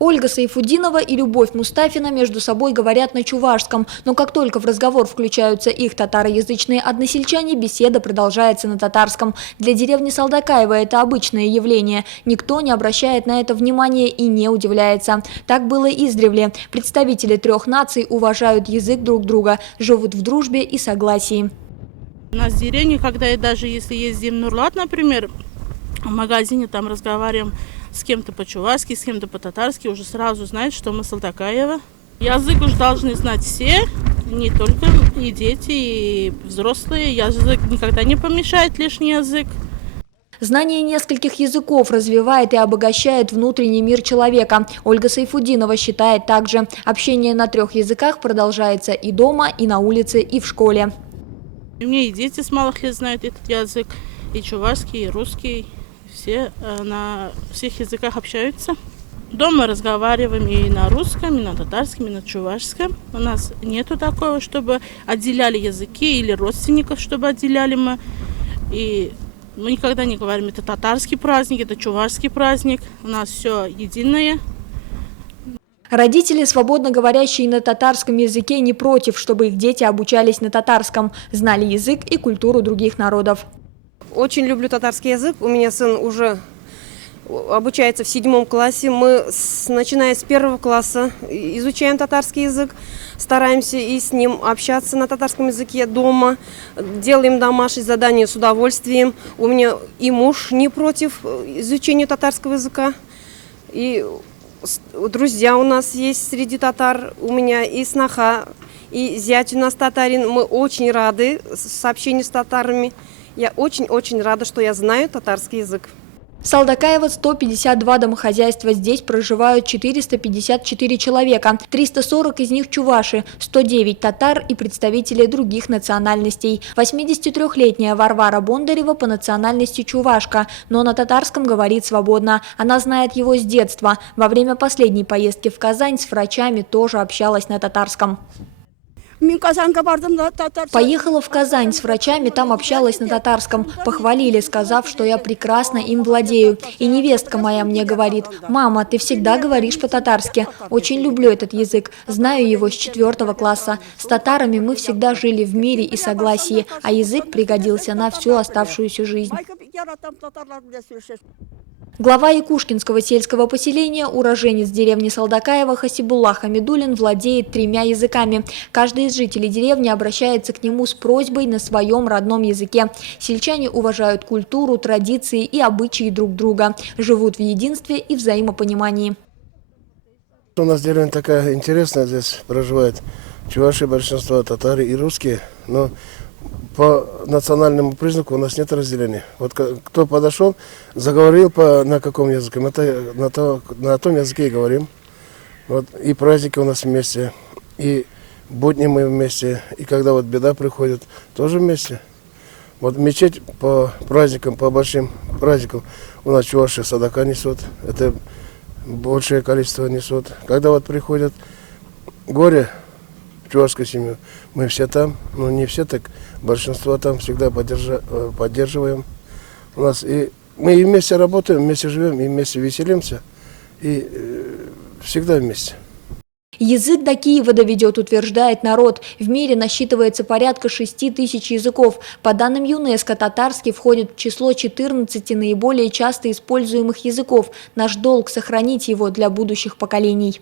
Ольга Сайфудинова и Любовь Мустафина между собой говорят на чувашском, но как только в разговор включаются их татароязычные односельчане, беседа продолжается на татарском. Для деревни Салдакаева это обычное явление. Никто не обращает на это внимания и не удивляется. Так было издревле. Представители трех наций уважают язык друг друга, живут в дружбе и согласии. У нас в деревне, когда даже если ездим в Нурлат, например, в магазине там разговариваем с кем-то по-чувашски, с кем-то по-татарски, уже сразу знают, что мы Салдакаева. Язык уж должны знать все, не только и дети, и взрослые. Язык никогда не помешает, лишний язык. Знание нескольких языков развивает и обогащает внутренний мир человека. Ольга Сайфудинова считает также, общение на трех языках продолжается и дома, и на улице, и в школе. У меня и дети с малых лет знают этот язык, и чувашский, и русский. Все на всех языках общаются. Дома разговариваем и на русском, и на татарском, и на чувашском. У нас нету такого, чтобы отделяли языки или родственников, чтобы отделяли мы. И мы никогда не говорим, это татарский праздник, это чувашский праздник. У нас все единое. Родители, свободно говорящие на татарском языке, не против, чтобы их дети обучались на татарском, знали язык и культуру других народов. Очень люблю татарский язык. У меня сын уже обучается в 7 классе. Мы, начиная с 1 класса, изучаем татарский язык. Стараемся и с ним общаться на татарском языке дома. Делаем домашние задания с удовольствием. У меня и муж не против изучения татарского языка. И друзья у нас есть среди татар. У меня и сноха, и зять у нас татарин. Мы очень рады общению с татарами. Я очень-очень рада, что я знаю татарский язык. Салдакаева 152 домохозяйства, здесь проживают 454 человека, 340 из них чуваши, 109 татар и представители других национальностей. 83-летняя Варвара Бондарева по национальности чувашка, но на татарском говорит свободно. Она знает его с детства. Во время последней поездки в Казань с врачами тоже общалась на татарском. Поехала в Казань с врачами, там общалась на татарском. Похвалили, сказав, что я прекрасно им владею. И невестка моя мне говорит: «Мама, ты всегда говоришь по-татарски». Очень люблю этот язык, знаю его с 4 класса. С татарами мы всегда жили в мире и согласии, а язык пригодился на всю оставшуюся жизнь. Глава якушкинского сельского поселения, уроженец деревни Салдакаева Хасибулла Хамидулин, владеет 3 языками. Каждый из жителей деревни обращается к нему с просьбой на своем родном языке. Сельчане уважают культуру, традиции и обычаи друг друга, живут в единстве и взаимопонимании. У нас деревня такая интересная, здесь проживает чуваши, большинство татары и русские, но по национальному признаку у нас нет разделения. Вот кто подошел, заговорил на каком языке, на том языке и говорим. Вот, и праздники у нас вместе, и будни мы вместе, и когда вот беда приходит, тоже вместе. Вот мечеть по праздникам, по большим праздникам у нас чуваши садака несут, это большее количество несут. Когда вот приходят горе в чувашскую семью, мы все там, но не все так, большинство там всегда поддерживаем. У нас мы и вместе работаем, вместе живем, и вместе веселимся, и всегда вместе. Язык до Киева доведет, утверждает народ. В мире насчитывается порядка 6000 языков. По данным ЮНЕСКО, татарский входит в число 14 наиболее часто используемых языков. Наш долг – сохранить его для будущих поколений.